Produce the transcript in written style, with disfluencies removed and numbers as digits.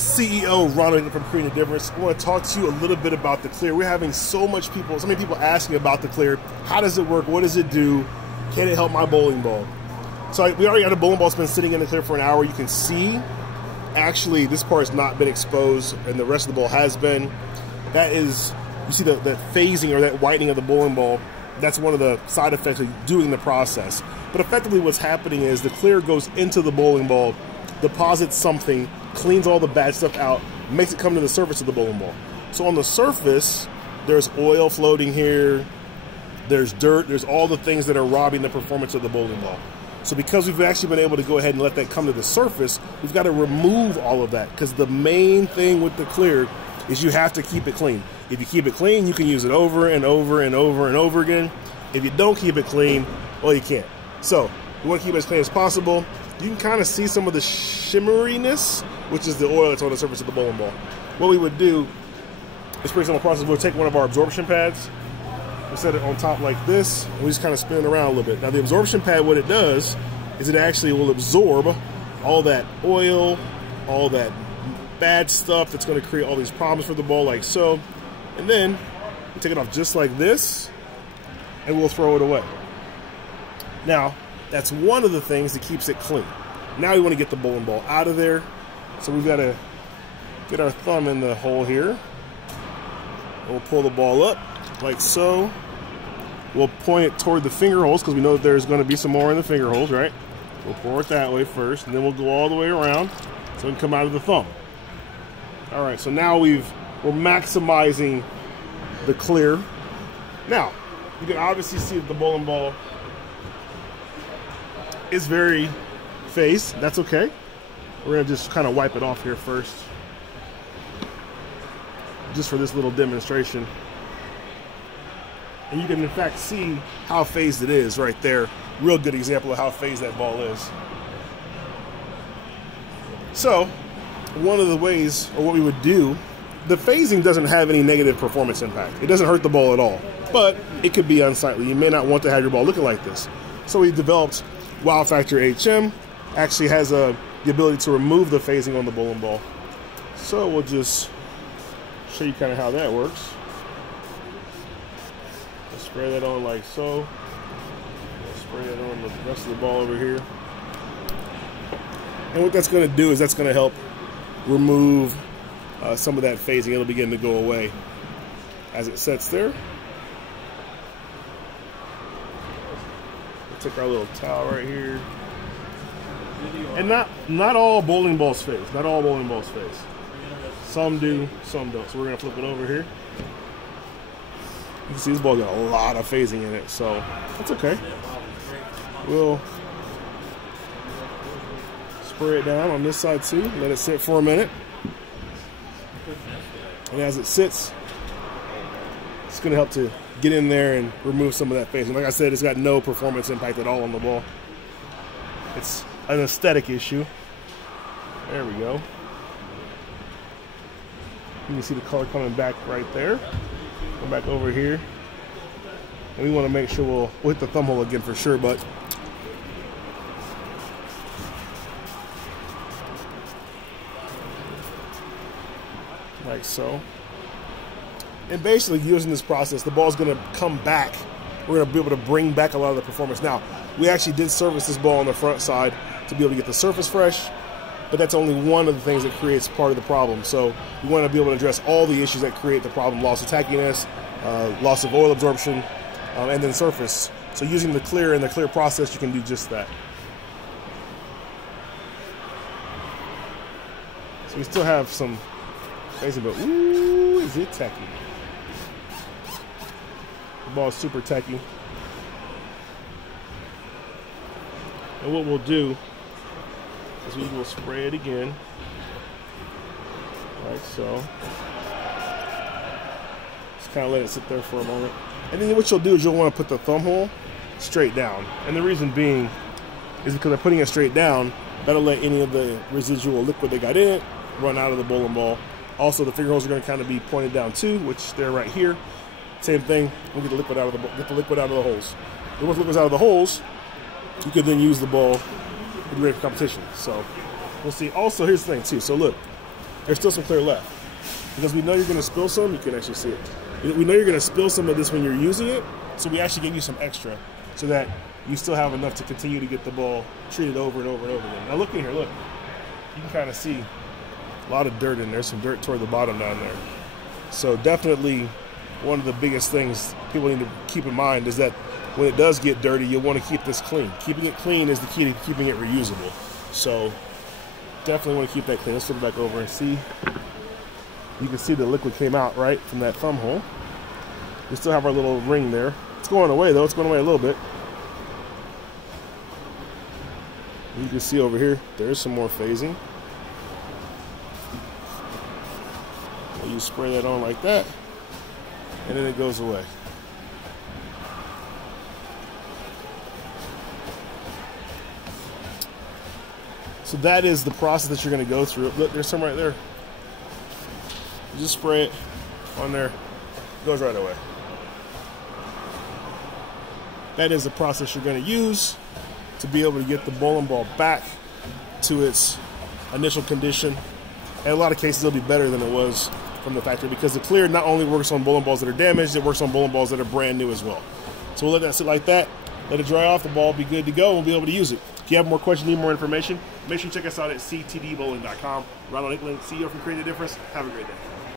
CEO Ronald from Creating a Difference. I want to talk to you a little bit about the Clear. We're having so many people asking about the Clear. How does it work? What does it do? Can it help my bowling ball? So we already got a bowling ball that's been sitting in the Clear for an hour. You can see, actually, this part has not been exposed, and the rest of the ball has been. That is, you see that phasing or that whitening of the bowling ball. That's one of the side effects of doing the process. But effectively what's happening is the Clear goes into the bowling ball, deposits something, cleans all the bad stuff out, makes it come to the surface of the bowling ball. So on the surface, there's oil floating here, there's dirt, there's all the things that are robbing the performance of the bowling ball. So because we've actually been able to go ahead and let that come to the surface, we've got to remove all of that, because the main thing with the Clear is you have to keep it clean. If you keep it clean, you can use it over and over and over and over again. If you don't keep it clean, well, you can't. So we want to keep it as clean as possible. You can kind of see some of the shimmeriness, which is the oil that's on the surface of the bowling ball. What we would do is pretty simple process. We'll take one of our absorption pads, we'll set it on top like this, and we just kind of spin it around a little bit. Now the absorption pad, what it does is it actually will absorb all that oil, all that bad stuff that's going to create all these problems for the ball, like so. And then we take it off just like this, and we'll throw it away. Now, that's one of the things that keeps it clean. Now we want to get the bowling ball out of there. So we've got to get our thumb in the hole here. We'll pull the ball up like so. We'll point it toward the finger holes because we know that there's going to be some more in the finger holes, right? We'll pour it that way first, and then we'll go all the way around so it can come out of the thumb. All right, so now we're maximizing the Clear. Now, you can obviously see that the bowling ball is very phased. That's okay. We're gonna just kind of wipe it off here first, just for this little demonstration. And you can in fact see how phased it is right there. Real good example of how phased that ball is. So, one of the ways, or what we would do, the phasing doesn't have any negative performance impact. It doesn't hurt the ball at all, but it could be unsightly. You may not want to have your ball looking like this. So we developed Wow Factor HM. Actually has the ability to remove the phasing on the bowling ball. So we'll just show you kind of how that works. We'll spray that on like so. We'll spray that on the rest of the ball over here. And what that's going to do is that's going to help remove some of that phasing. It'll begin to go away as it sets there. We'll take our little towel right here. And not all bowling balls phase. Not all bowling balls phase. Some do, some don't. So we're going to flip it over here. You can see this ball got a lot of phasing in it, so that's okay. We'll spray it down on this side too. Let it sit for a minute. And as it sits, it's going to help to get in there and remove some of that phasing. Like I said, it's got no performance impact at all on the ball. It's an aesthetic issue. There we go. You can see the color coming back right there. Come back over here. And we want to make sure we'll hit the thumb hole again for sure, but like so. And basically using this process, the ball's going to come back. We're going to be able to bring back a lot of the performance. Now, we actually did service this ball on the front side to be able to get the surface fresh, but that's only one of the things that creates part of the problem. So we want to be able to address all the issues that create the problem: loss of tackiness, loss of oil absorption, and then surface. So using the Clear and the Clear process, you can do just that. So we still have some phasing, but ooh, is it tacky. The ball is super tacky. And what we'll do is we will spray it again, like so. Just kind of let it sit there for a moment. And then what you'll do is you'll want to put the thumb hole straight down. And the reason being is because by putting it straight down, that'll let any of the residual liquid that got in it run out of the bowling ball. Also, the finger holes are going to kind of be pointed down too, which they're right here. Same thing. We'll get the liquid out of the holes. And once the liquid's out of the holes, you can then use the ball to be ready for competition. So we'll see. Also, here's the thing too. So look, there's still some clear left. Because we know you're going to spill some, you can actually see it. We know you're going to spill some of this when you're using it, so we actually gave you some extra so that you still have enough to continue to get the ball treated over and over and over again. Now look in here, look. You can kind of see a lot of dirt in there, some dirt toward the bottom down there. So definitely one of the biggest things people need to keep in mind is that when it does get dirty, you'll want to keep this clean. Keeping it clean is the key to keeping it reusable. So definitely want to keep that clean. Let's flip it back over and see. You can see the liquid came out right from that thumb hole. We still have our little ring there. It's going away though. It's going away a little bit. You can see over here, there's some more phasing. You spray that on like that, and then it goes away. So that is the process that you're going to go through. Look, there's some right there. You just spray it on there, it goes right away. That is the process you're going to use to be able to get the bowling ball back to its initial condition. And in a lot of cases, it'll be better than it was from the factory, because the clear not only works on bowling balls that are damaged, it works on bowling balls that are brand new as well. So we'll let that sit like that, let it dry off, the ball will be good to go, and we'll be able to use it. If you have more questions, need more information, make sure you check us out at ctdbowling.com. Ronald Inkling, CEO from Creating a Difference. Have a great day.